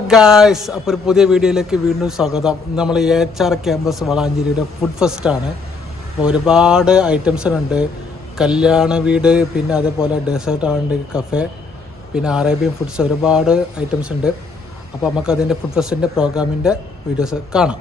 Guys, അപ്പോൾ ഒരു പുതിയ വീഡിയോയിലേക്ക് വീണ്ടും സ്വാഗതം. നമ്മൾ AHR ക്യാമ്പസ് വളാഞ്ചേരിയുടെ ഫുഡ് ഫെസ്റ്റാണ്. അപ്പോൾ ഒരുപാട് ഐറ്റംസുണ്ട്. കല്യാണ വീട്, പിന്നെ അതേപോലെ ഡെസേർട്ട് ആൻഡ് കഫേ, പിന്നെ അറേബ്യൻ ഫുഡ്സ്, ഒരുപാട് ഐറ്റംസ് ഉണ്ട്. അപ്പോൾ നമുക്കതിൻ്റെ ഫുഡ് ഫെസ്റ്റിൻ്റെ പ്രോഗ്രാമിൻ്റെ വീഡിയോസ് കാണാം.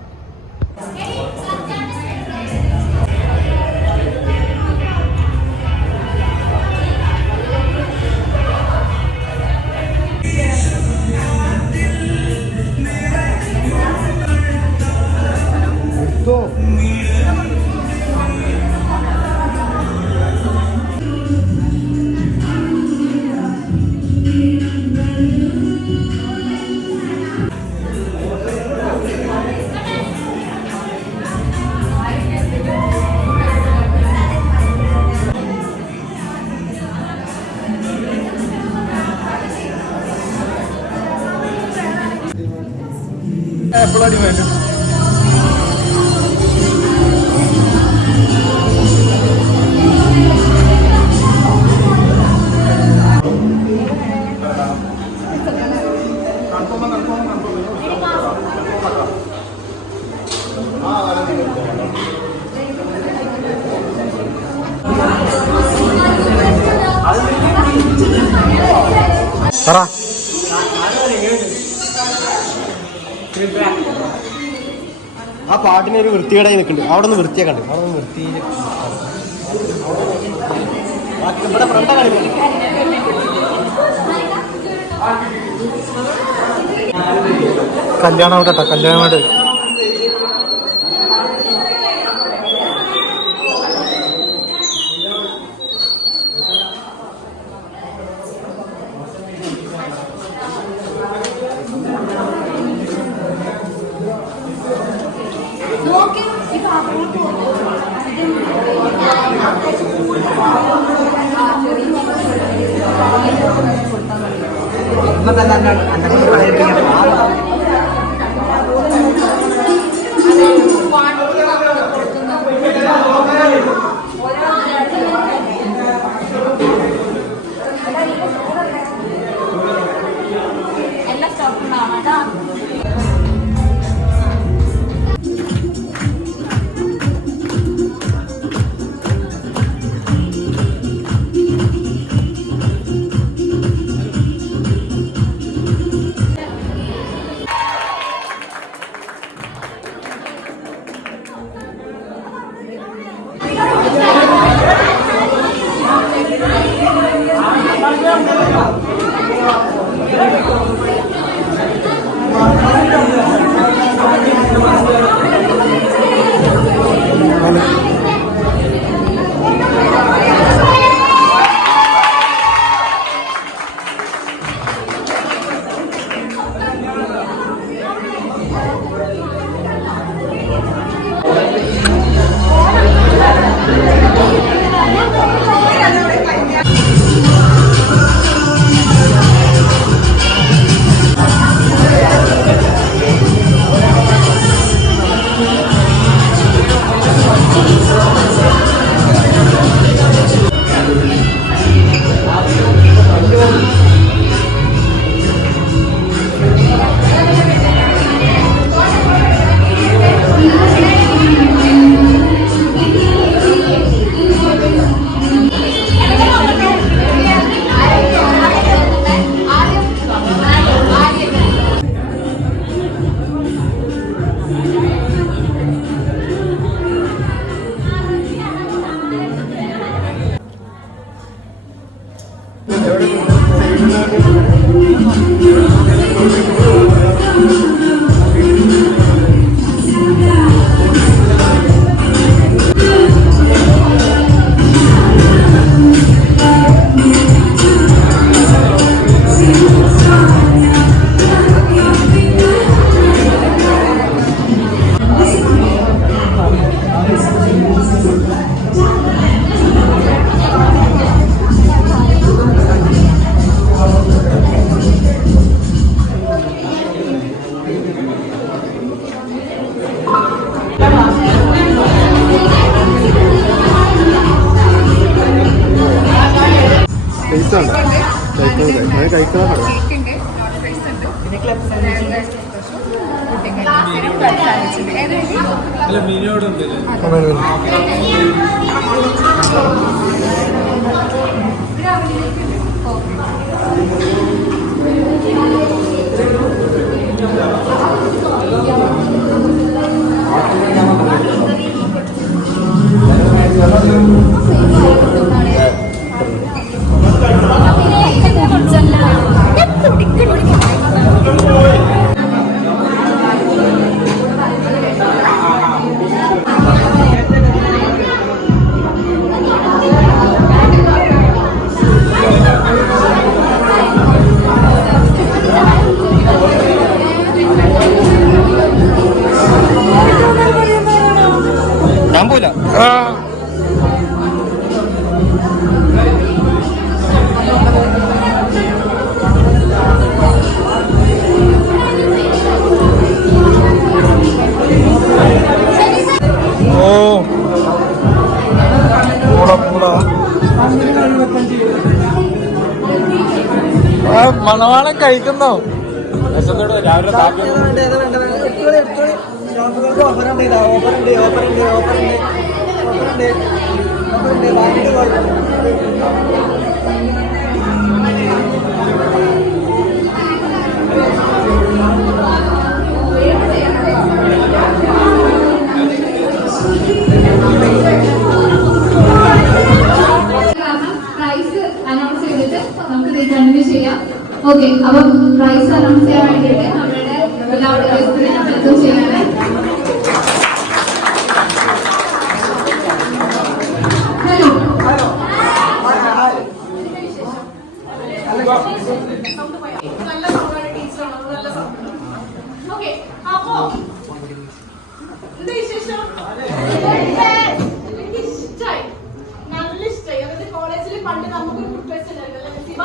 എപ്പോഴാണ് വേണ്ടത്? പറ. ആ പാട്ടിന് ഒരു വൃത്തികേടായി നിൽക്കുന്നുണ്ട്. അവിടെ നിന്ന് വൃത്തിയാക്കണ്ട്. അവിടെ നിന്ന് വൃത്തി ഇവിടെ ഫ്രണ്ടാ കളിക്കുന്നത്. കല്യാണം അവിടെ കേട്ടോ, കല്യാണം വീട്. കഴിക്കാൻ കഴിക്കാൻ ഞാൻ പോല മണവാളം കഴിക്കുന്നോ? രാവിലെ ഓക്കെ, അപ്പം പ്രൈസ് അനൗൺസ് ചെയ്യാൻ വേണ്ടിയിട്ട് നമ്മുടെ എല്ലാവരുടെ ഗസ്റ്റിനെ വെൽക്കം ചെയ്യാണ്. ഹലോ, നല്ല സൗണ്ടാണ് ടീച്ചറാണ്, നല്ല സൗണ്ട്. ഓക്കെ, അപ്പോ എന്താ വിശേഷം? എനിക്ക് ഇഷ്ടമായി, നല്ല ഇഷ്ടമായി. അതായത് കോളേജിൽ പണ്ട് നമുക്കൊരു ഫുഡ് ഫെസ്റ്റ് ഉണ്ടായിരുന്നല്ലോ നസീബ.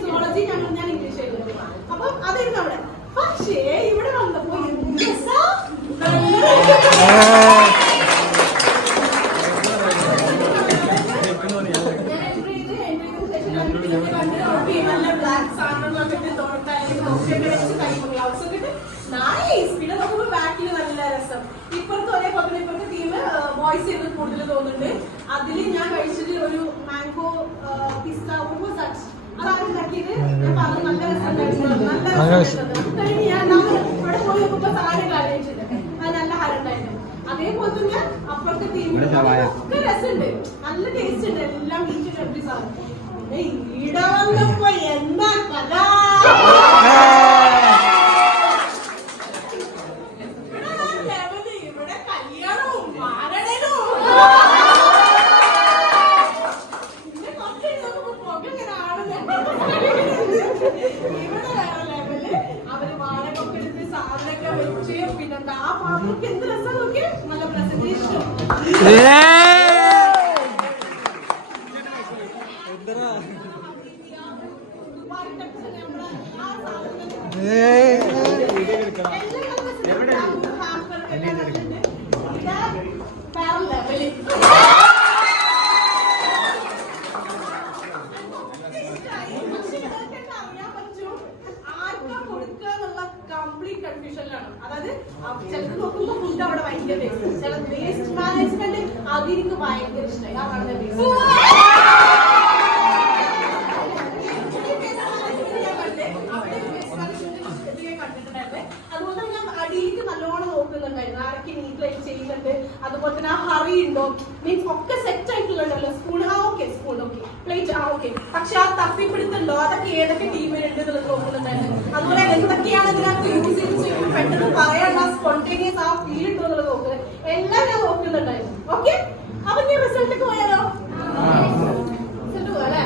സുവോളജി ഞാൻ ഇംഗ്ലീഷ് എഴുതുന്നത്. അപ്പൊ അതായിരുന്നു അവിടെ. പക്ഷേ ഇവിടെ വന്നപ്പോ നല്ല ബ്ലാക്ക് സാധനങ്ങളൊക്കെ പിന്നെ നോക്കുമ്പോ ബാക്കിൽ നല്ല രസം. ഇപ്പുറത്തെ ഒരേ പോലെ ഇപ്പുറത്തെ ടീം ബോയ്സ് ചെയ്ത് കൂടുതൽ തോന്നുന്നുണ്ട്. അതില് ഞാൻ കഴിച്ചത് ഒരു മാംഗോ പിസ്ത അതാണ് ഉണ്ടാക്കിയത്. ഞാൻ പറഞ്ഞു നല്ല രസമുണ്ടായിരുന്നു, നല്ല രസം. കഴിഞ്ഞ് ഞാൻ ഇവിടെ പോയി നോക്കുമ്പോ സാധനം കഴിച്ചിട്ട് അത് നല്ല ഹരണ്ടായിരുന്നു. അതേപോലെ തന്നെ അപ്പുറത്തെ ടീമിൽ ഒക്കെ രസമുണ്ട്, നല്ല ടേസ്റ്റ് ഉണ്ട്, എല്ലാം ഈച്ച് എവറി സാധനം. പിന്നെ ഈടെ വന്നപ്പോ എന്താ കഥ, ഇവിടെ കല്യാണവും മാരണനും അവര് വാഴക്കൊക്കെ എടുത്ത് സാധനമൊക്കെ വെച്ച് പിന്നെന്താ ആ പാത്രക്ക് എന്ത് രസം നോക്കി, നല്ല പ്രസന്റേഷൻ. കംപ്ലീറ്റ് കൺഫ്യൂഷനിലാണ്. അതായത് ചിലത് നോക്കുമ്പോ ഫുഡ് അവിടെ ഭയങ്കര ടേസ്റ്റ്, ചില വേസ്റ്റ് മാനേജ്മെന്റ് അതിരിക്ക് ഭയങ്കര ഇഷ്ടമായി. അതാണ് അതുപോലെ ഞാൻ അടിയിലേക്ക് നല്ലോണം നോക്കുന്നുണ്ടായിരുന്നു, ആരൊക്കെ നീറ്റായിട്ട് ചെയ്യുന്നുണ്ട്, അതുപോലെ തന്നെ ആ ഹറി ഉണ്ടോ, മീൻസ് ഒക്കെ സെറ്റ് ആയിട്ടുള്ളല്ലോ. Spoon okay, spoon okay, plate okay, പക്ഷെ ആ തപ്പിപ്പിടുത്തുണ്ടോ, അതൊക്കെ ഏതൊക്കെ ടീമിലുണ്ട് എന്നുള്ളത് നോക്കുന്നുണ്ടായിരുന്നു. അതുപോലെ എന്തൊക്കെയാണ് ഇതിനകത്ത് യൂസ് ചെയ്ത് പെട്ടെന്ന് പറയാനുള്ള സ്പോണ്ടേനിയസ് ആ ഫീൽ ഉണ്ടോ എന്നുള്ളത് നോക്കുന്നത്, എല്ലാം ഞാൻ നോക്കുന്നുണ്ടായിരുന്നു. ഓക്കെ, അപ്പൊ ഞാൻ റിസൾട്ടൊക്കെ പോയാലോ? റിസൾട്ട് പോയല്ലേ?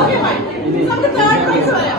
Okay, fine. നമുക്ക് തേർഡ് പ്രൈസ് പറയാം.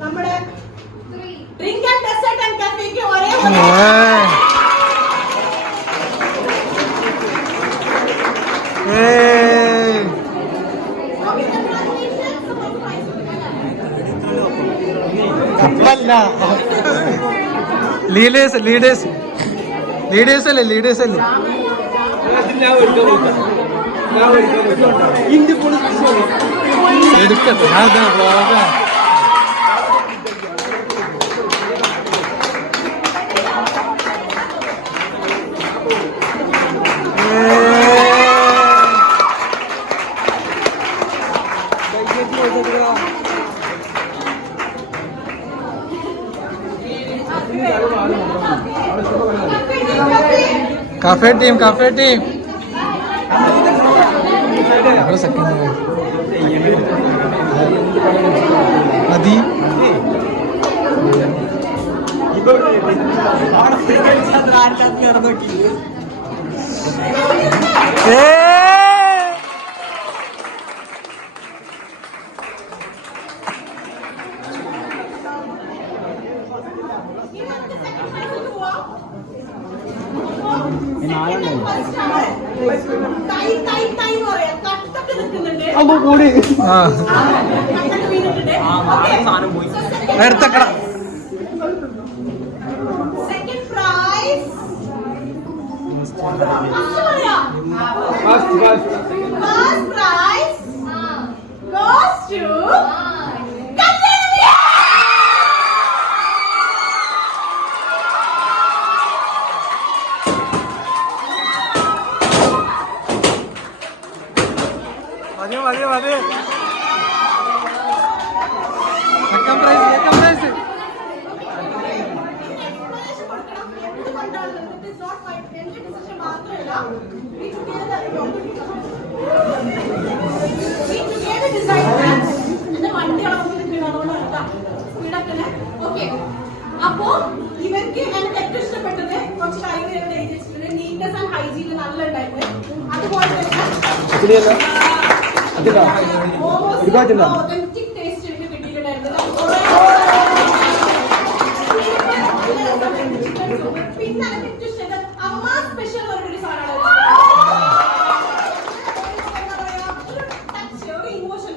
നമ്മുടെ ഡ്രിങ്ക് ആൻഡ് ഡെസേർട്ട് ആൻഡ് കഫേക്ക് ഒരേ ലീഡേഴ്സ് ലീഡേഴ്സ് ലീഡേഴ്സ് അല്ലേ ലീഡേഴ്സ് അല്ലേ എടുക്കട്ടെ അതാ ബ്ലോഗാ കാഫേ ടീം സെക്കൻഡ് മതി കൂടി എടുത്തക്കട second prize first prize goes to മതി സെക്കൻഡ് പ്രൈസ് അപ്പോ ഇവർക്ക് എനിക്ക് ഏറ്റവും ഇഷ്ടപ്പെട്ടത് കുറച്ച് കാര്യങ്ങൾ എഴുതി വെച്ചിട്ടുണ്ട്. നീറ്റ്നെസ് ആൻഡ് ഹൈജീൻ നല്ല ഉണ്ടായിരുന്നു. അതുപോലെ തന്നെ ഒതന്റിക് ടേസ്റ്റ് എനിക്ക് കിട്ടിയിട്ടുണ്ടായിരുന്നു. പിന്നെ എനിക്ക് ഏറ്റവും ഇഷ്ടപ്പെട്ടത് അമ്മ സ്പെഷ്യൽ ഒരു സാധനമാണ്. ഒരു ഇമോഷൻ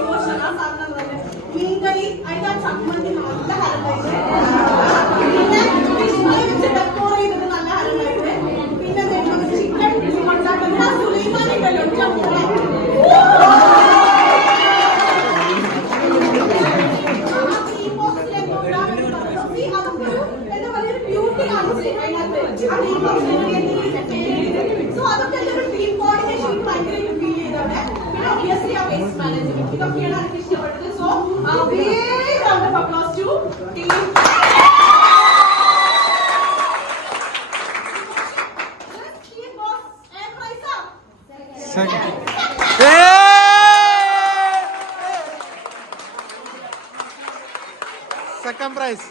ഇമോഷൻ ആ സാധനം തന്നെ മീൻകറി അതിന്റെ ചമ്മന്തി നല്ല ഹരമായിട്ട് പിന്നെ വെച്ച് ഡെക്കോർ ചെയ്തത് നല്ല ഹരമായിട്ട് പിന്നെ ചിക്കൻ സുലൈമാനുണ്ടല്ലോ എന്താ പറയുക ബ്യൂട്ടി കാണിച്ച് അതിനകത്ത് സോ അതൊക്കെ ഒരു ടീം കോർഡിനേഷൻ ഭയങ്കരമായിട്ട് ഫീൽ ചെയ്തോടെ പിന്നെ ഒബിയസ്ലി ആ വേസ്റ്റ് മാനേജ്മെന്റ് ഇതൊക്കെയാണ് എനിക്ക് ഇഷ്ടപ്പെട്ടത്. So big round of applause to team. Second prize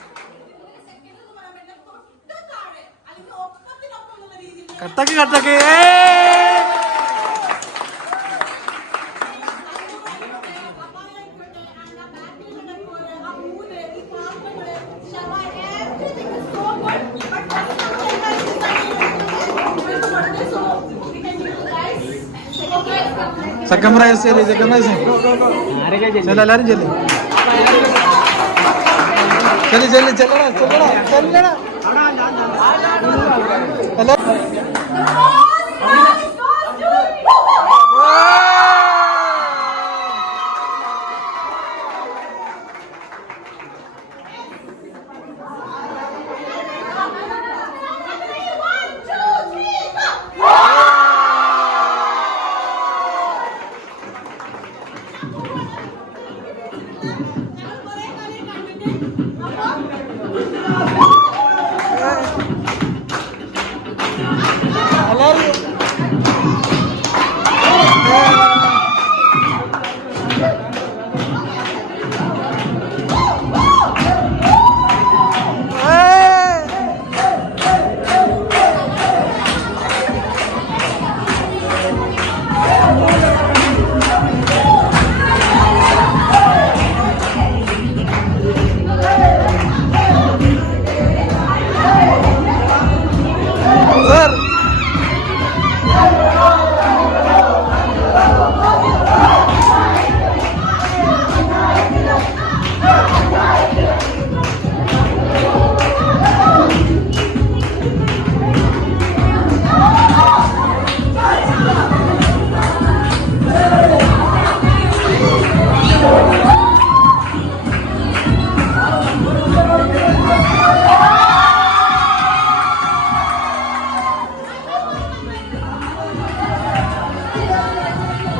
Cuttack second prize എല്ലാരും ചെല്ലു ചെല്ലടാ